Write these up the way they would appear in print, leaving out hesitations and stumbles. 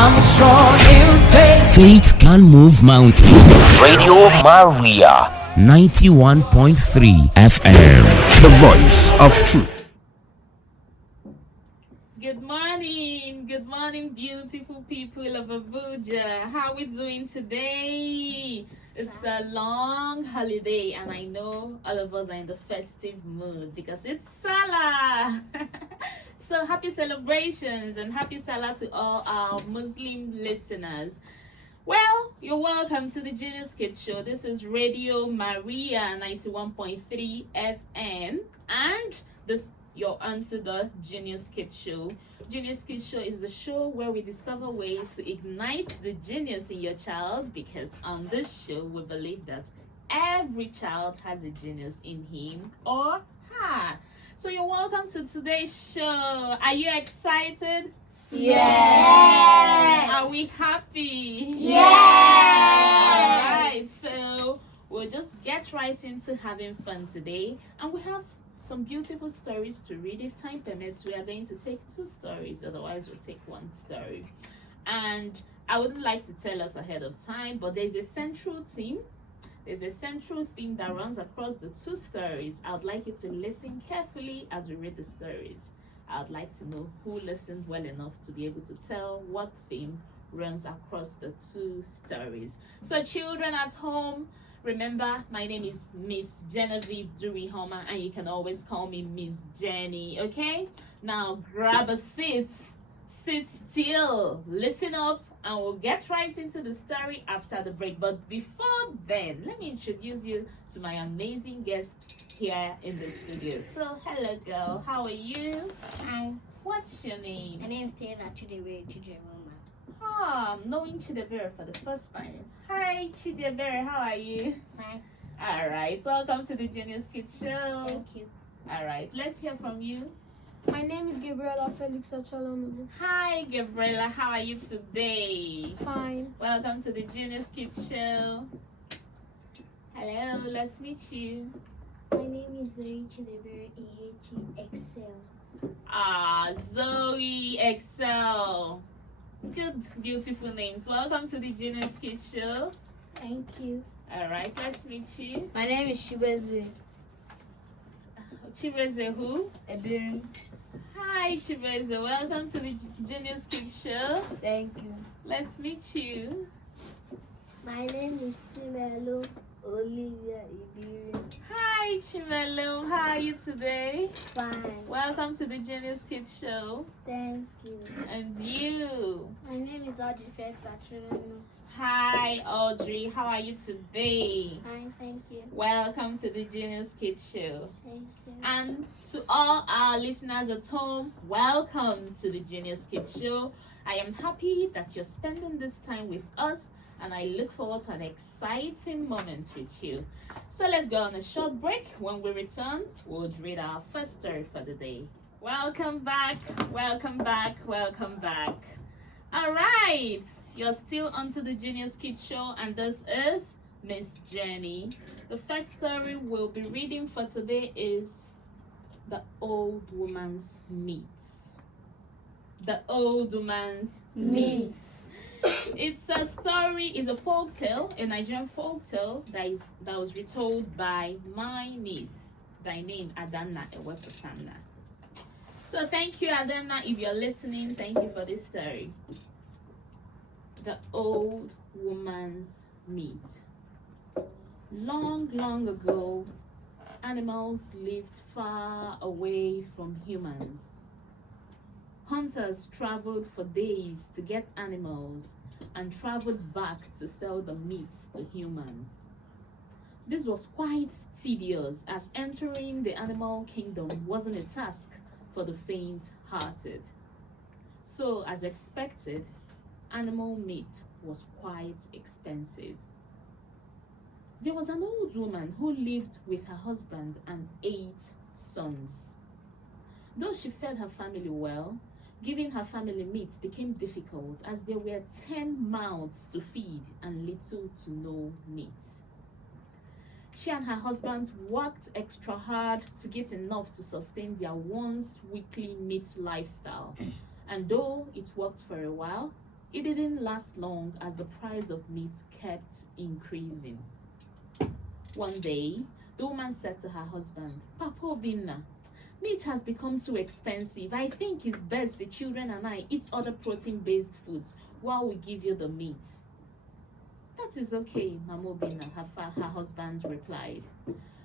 I'm strong in faith. Faith can move mountains. Radio Maria 91.3 FM. The voice of truth. Good morning, beautiful people of Abuja. How are we doing today? It's a long holiday, and I know all of us are in the festive mood because it's Salah. So happy celebrations and happy Salah to all our Muslim listeners. Well, you're welcome to the Genius Kids Show. This is Radio Maria 91.3 FM, and you're onto the Genius Kids Show. Genius Kids Show is the show where we discover ways to ignite the genius in your child, because on this show we believe that every child has a genius in him or her. So you're welcome to today's show. Are you excited? Yes. Are we happy? Yes. Alright, so we'll just get right into having fun today, and we have some beautiful stories to read. If time permits, we are going to take 2 stories, otherwise we'll take 1 story. And I wouldn't like to tell us ahead of time, but there's a central theme that runs across the 2 stories. I would like you to listen carefully as we read the stories. I would like to know who listened well enough to be able to tell what theme runs across the 2 stories. So children at home, remember, my name is Miss Genevieve Duruiheoma, and you can always call me Miss Genny, okay? Now grab a seat, sit still, listen up, and we'll get right into the story after the break. But before then, let me introduce you to my amazing guests here in the studio. So, hello girl, how are you? Hi, What's your name? my name is Taylor Genevieve. I'm knowing Chidebere for the first time. Hi Chidebere, how are you? Fine, Alright, welcome to the Genius Kids Show. thank you. Alright, let's hear from you. My name is Gabriela Felix Achalonubu. Hi Gabriela, how are you today? Fine. Welcome to the Genius Kids Show. Hello, let's meet you. My name is Zoe Chidebere Excel. Zoe Excel. Good, beautiful names. Welcome to the Genius Kids Show. Thank you. Alright, let's meet you. My name is Shibeze Chibeze who? Ebirim. Hi Chibeze, welcome to the Genius Kids Show. Thank you. Let's meet you. My name is Chimelo Olivia Ibirim. Hi Chimelo, how are you today? Fine, Welcome to the Genius Kids Show. thank you. And you? My name is Audrey Felix Achalonubu. Hi Audrey, how are you today? Fine, thank you. Welcome to the Genius Kids Show. Thank you. And to all our listeners at home, welcome to the Genius Kids Show. I am happy that you're spending this time with us, and I look forward to an exciting moment with you. So let's go on a short break. When we return, we'll read our first story for the day. Welcome back, welcome back, welcome back. All right, you're still onto the Genius Kids Show, and this is Miss Genny. The first story we'll be reading for today is The Old Woman's Meat. The Old Woman's Meat. It's a story, it's a folk tale, a Nigerian folk tale that was retold by my niece, by name Adana Ewepatana. So thank you, Adana, if you're listening, thank you for this story. The Old Woman's Meat. Long, long ago, animals lived far away from humans. Hunters traveled for days to get animals and traveled back to sell the meat to humans. This was quite tedious, as entering the animal kingdom wasn't a task for the faint-hearted. So, as expected, animal meat was quite expensive. There was an old woman who lived with her husband and 8 sons. Though she fed her family well, giving her family meat became difficult, as there were 10 mouths to feed and little to no meat. She and her husband worked extra hard to get enough to sustain their once weekly meat lifestyle. And though it worked for a while, It didn't last long as the price of meat kept increasing. One day, the woman said to her husband, Papa Obinna, meat has become too expensive. I think it's best the children and I eat other protein-based foods while we give you the meat. That is okay, Mama Obinna, her husband replied.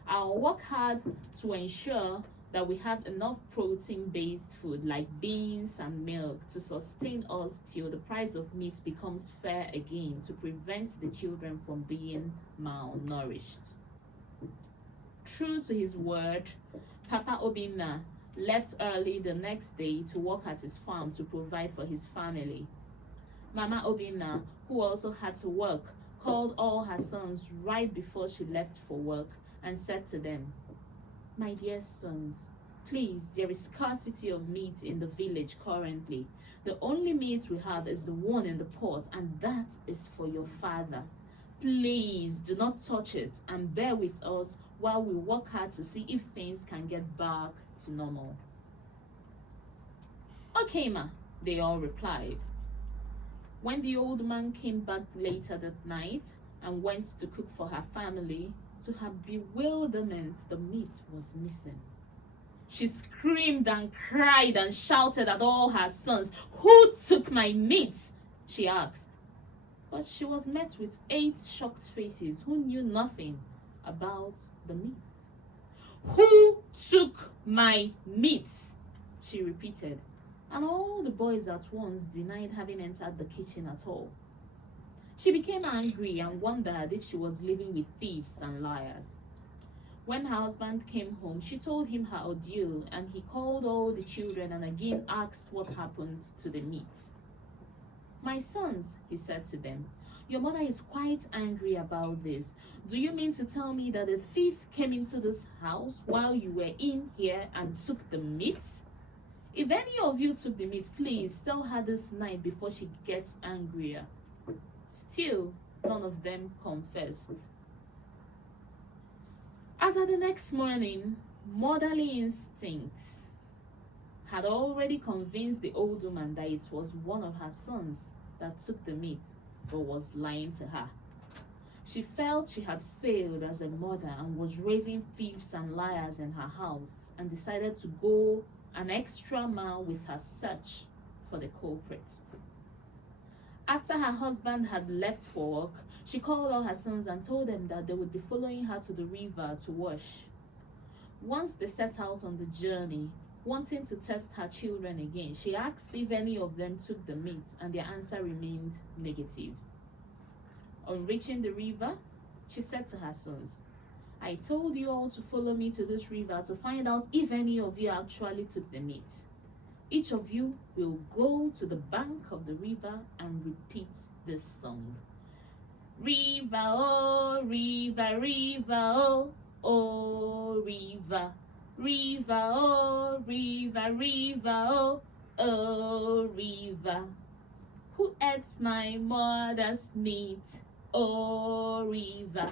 I'll work hard to ensure that we have enough protein-based food like beans and milk to sustain us till the price of meat becomes fair again to prevent the children from being malnourished. True to his word, Papa Obinna left early the next day to work at his farm to provide for his family. Mama Obinna, who also had to work, called all her sons right before she left for work and said to them, My dear sons, please, there is scarcity of meat in the village currently. The only meat we have is the one in the pot, and that is for your father. Please do not touch it and bear with us while we work hard to see if things can get back to normal. Okay, ma, they all replied. When the old man came back later that night and went to cook for her family, to her bewilderment, the meat was missing. She screamed and cried and shouted at all her sons. Who took my meat? She asked. But she was met with 8 shocked faces who knew nothing about the meat. Who took my meat? She repeated. And all the boys at once denied having entered the kitchen at all. She became angry and wondered if she was living with thieves and liars. When her husband came home, she told him her ordeal, and he called all the children and again asked what happened to the meat. My sons, he said to them, your mother is quite angry about this. Do you mean to tell me that a thief came into this house while you were in here and took the meat? If any of you took the meat, please tell her this night before she gets angrier. Still, none of them confessed. As at the next morning, motherly instincts had already convinced the old woman that it was one of her sons that took the meat but was lying to her. She felt she had failed as a mother and was raising thieves and liars in her house, and decided to go an extra mile with her search for the culprit. After her husband had left for work, she called all her sons and told them that they would be following her to the river to wash. Once they set out on the journey, wanting to test her children again, she asked if any of them took the meat, and their answer remained negative. On reaching the river, she said to her sons, I told you all to follow me to this river to find out if any of you actually took the meat. Each of you will go to the bank of the river and repeat this song. River, oh, river, river, oh, oh, river. River, oh, river, river, oh, oh, river. Who ate my mother's meat, oh, river?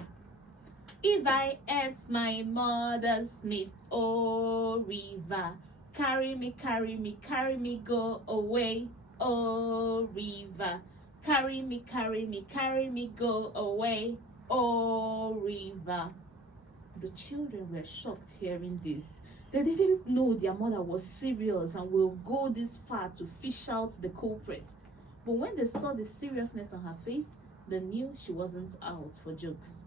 If I ate my mother's meat, oh, river, carry me, carry me, carry me, go away, oh, river. Carry me, carry me, carry me, go away, oh, river. The children were shocked hearing this. They didn't know their mother was serious and will go this far to fish out the culprit. But when they saw the seriousness on her face, they knew she wasn't out for jokes.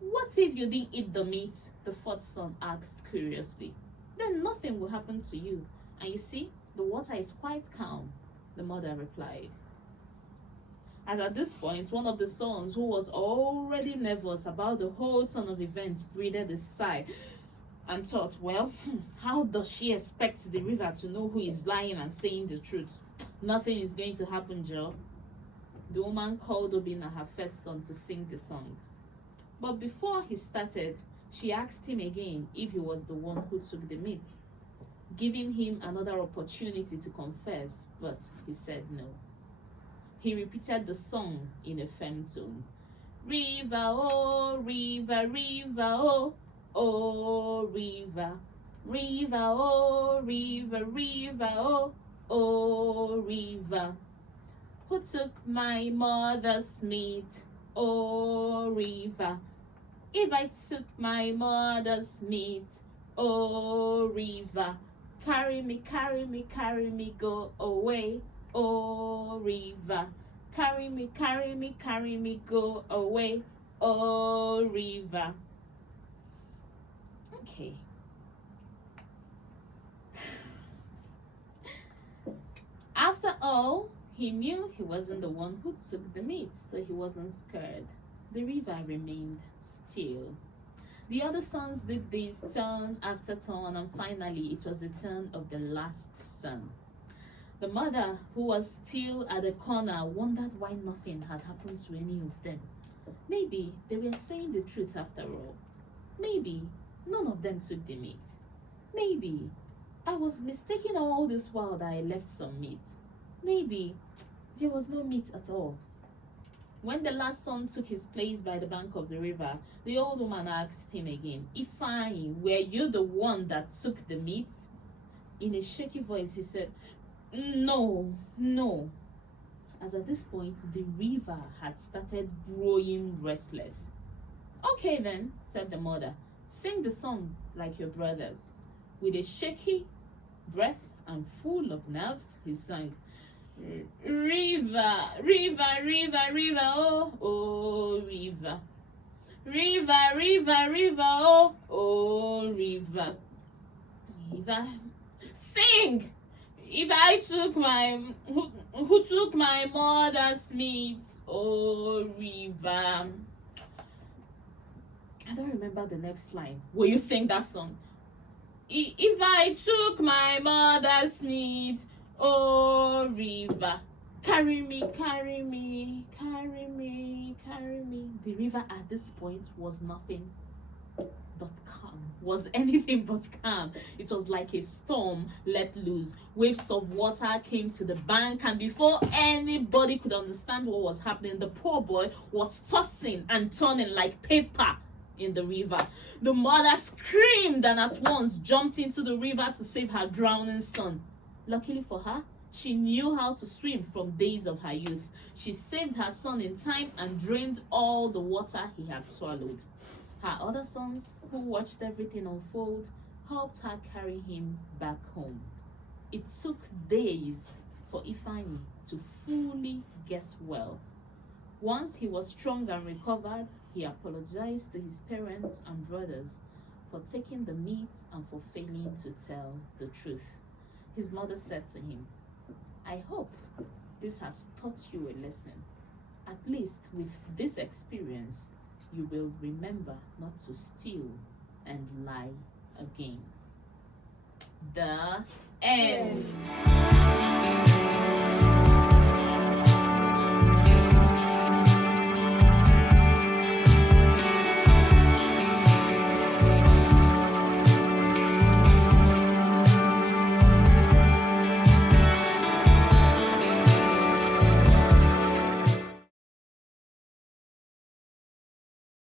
What if you didn't eat the meat? The fourth son asked curiously. Then nothing will happen to you. And you see, the water is quite calm, the mother replied. And at this point, one of the sons, who was already nervous about the whole turn of events, breathed a sigh and thought, well, how does she expect the river to know who is lying and saying the truth? Nothing is going to happen, Joe. The woman called Obinna, her first son, to sing the song. But before he started, she asked him again if he was the one who took the meat, giving him another opportunity to confess, but he said no. He repeated the song in a firm tone. River, oh, river, river, oh, oh, river. River, oh, river, river, oh, oh, river. who took my mother's meat, oh river. If I took my mother's meat, oh river, carry me, carry me, carry me, go away, oh river. Carry me, carry me, carry me, go away, oh river. Okay. After all, he knew he wasn't the one who took the meat, so he wasn't scared. The river remained still. The other sons did this turn after turn, and finally it was the turn of the last son. The mother, who was still at the corner, wondered why nothing had happened to any of them. Maybe they were saying the truth after all. Maybe none of them took the meat. Maybe I was mistaken all this while that I left some meat. Maybe there was no meat at all. When the last son took his place by the bank of the river, the old woman asked him again, Ifeanyi, were you the one that took the meat? In a shaky voice, he said, No. As at this point, the river had started growing restless. Okay then, said the mother, sing the song like your brothers. With a shaky breath and full of nerves, he sang, River, river, river, river, oh, oh, river. River, river, river, oh, oh, river. River, sing! If I took who took my mother's meat, oh, river. I don't remember the next line. Will you sing that song? If I took my mother's meat, oh river, carry me, carry me, carry me, carry me. The river at this point was nothing but calm, was anything but calm. It was like a storm let loose. Waves of water came to the bank, and before anybody could understand what was happening, the poor boy was tossing and turning like paper in the river. The mother screamed and at once jumped into the river to save her drowning son. Luckily for her, she knew how to swim from days of her youth. She saved her son in time and drained all the water he had swallowed. Her other sons, who watched everything unfold, helped her carry him back home. It took days for Ifeanyi to fully get well. Once he was strong and recovered, he apologized to his parents and brothers for taking the meat and for failing to tell the truth. His mother said to him, I hope this has taught you a lesson. At least with this experience, you will remember not to steal and lie again. The end.